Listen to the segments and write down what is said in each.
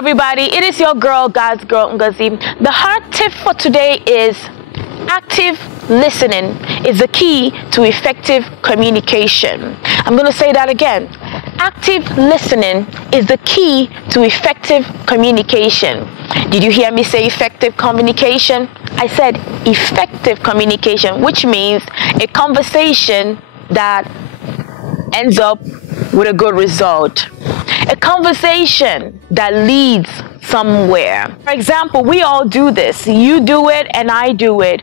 everybody, it is your girl, God's girl, NGOZI. The heart tip for today is active listening is the key to effective communication. I'm going to say that again. Active listening is the key to effective communication. Did you hear me say effective communication? I said effective communication, which means a conversation that ends up with a good result. A conversation that leads somewhere. For example, we all do this. You do it and I do it.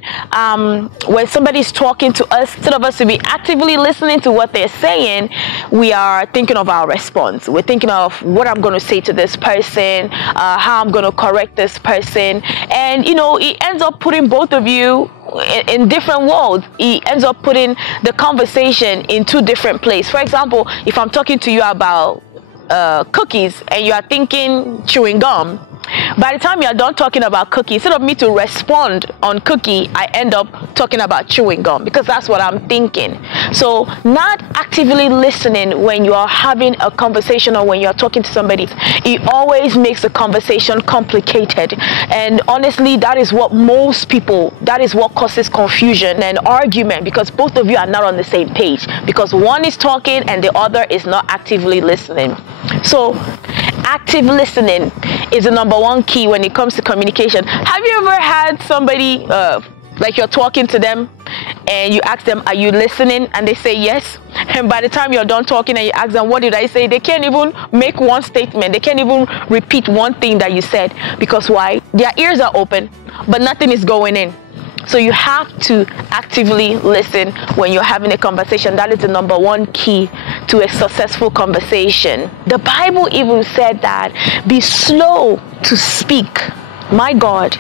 When somebody's talking to us, instead of us to be actively listening to what they're saying, we are thinking of our response. We're thinking of what I'm going to say to this person, how I'm going to correct this person. And, you know, it ends up putting both of you in different worlds. It ends up putting the conversation in two different places. For example, if I'm talking to you about cookies and you are thinking chewing gum, by the time you are done talking about cookie, instead of me to respond on cookie, I end up talking about chewing gum because that's what I'm thinking. So not actively listening when you are having a conversation or when you are talking to somebody, it always makes the conversation complicated. And honestly, that is what causes confusion and argument, because both of you are not on the same page, because one is talking and the other is not actively listening. So active listening is the number one key when it comes to communication. Have you ever had somebody like you're talking to them and you ask them, are you listening? And they say yes. And by the time you're done talking and you ask them, what did I say? They can't even make one statement. They can't even repeat one thing that you said. Because why? Their ears are open, but nothing is going in. So you have to actively listen when you're having a conversation. That is the number one key to a successful conversation. The Bible even said that be slow to speak, my God,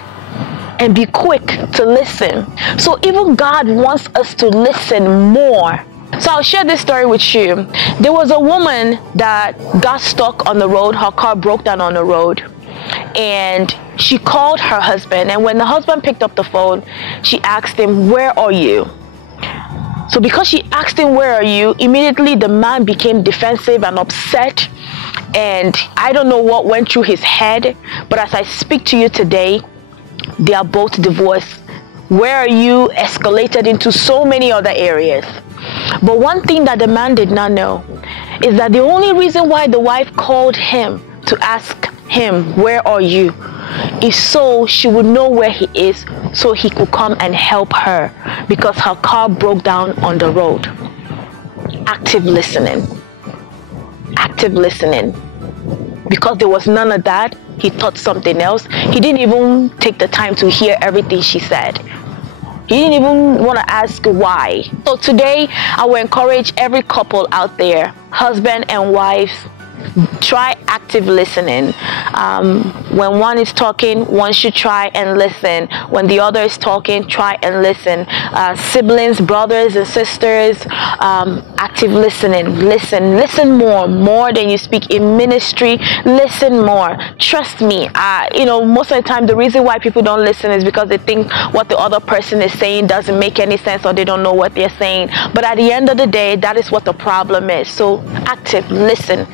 and be quick to listen. So even God wants us to listen more. So I'll share this story with you. There was a woman that got stuck on the road. Her car broke down on the road. And she called her husband, and when the husband picked up the phone, she asked him, where are you? So because she asked him, where are you, immediately the man became defensive and upset, and I don't know what went through his head, but as I speak to you today, they are both divorced. Where are you escalated into so many other areas. But one thing that the man did not know is that the only reason why the wife called him to ask him, where are you, is so she would know where he is, so he could come and help her, because her car broke down on the road. Active listening. Active listening. Because there was none of that, he thought something else. He didn't even take the time to hear everything she said. He didn't even want to ask why. So today, I will encourage every couple out there, husband and wife, try active listening. When one is talking, one should try and listen. When the other is talking, try and listen. Siblings, brothers and sisters, active listening. Listen more than you speak. In ministry, listen more. Trust me, you know, most of the time the reason why people don't listen is because they think what the other person is saying doesn't make any sense, or they don't know what they're saying. But at the end of the day, that is what the problem is. So active listen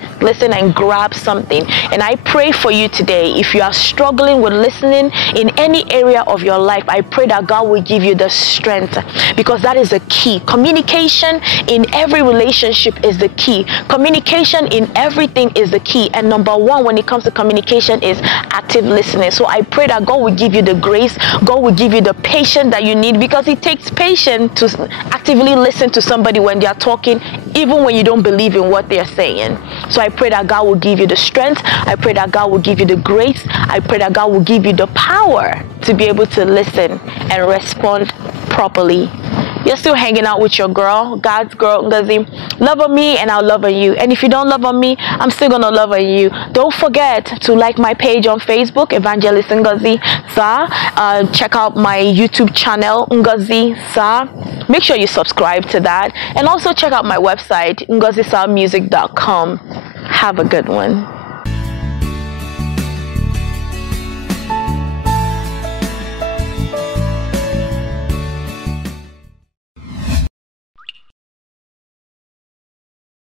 and grab something. And I pray for you today, if you are struggling with listening in any area of your life, I pray that God will give you the strength, because that is the key. Communication in every relationship is the key. Communication in everything is the key. And number one when it comes to communication is active listening. So I pray that God will give you the grace, God will give you the patience that you need, because it takes patience to actively listen to somebody when they are talking, even when you don't believe in what they are saying. So I pray that God will give you the strength. I pray that God will give you the grace. I pray that God will give you the power to be able to listen and respond properly. You're still hanging out with your girl, God's girl, NGOZI. Love on me and I'll love on you. And if you don't love on me, I'm still going to love on you. Don't forget to like my page on Facebook, Evangelist NGOZI SAAH. Check out my YouTube channel, NGOZI SAAH. Make sure you subscribe to that. And also check out my website, NGOZISAAHmusic.com. Have a good one.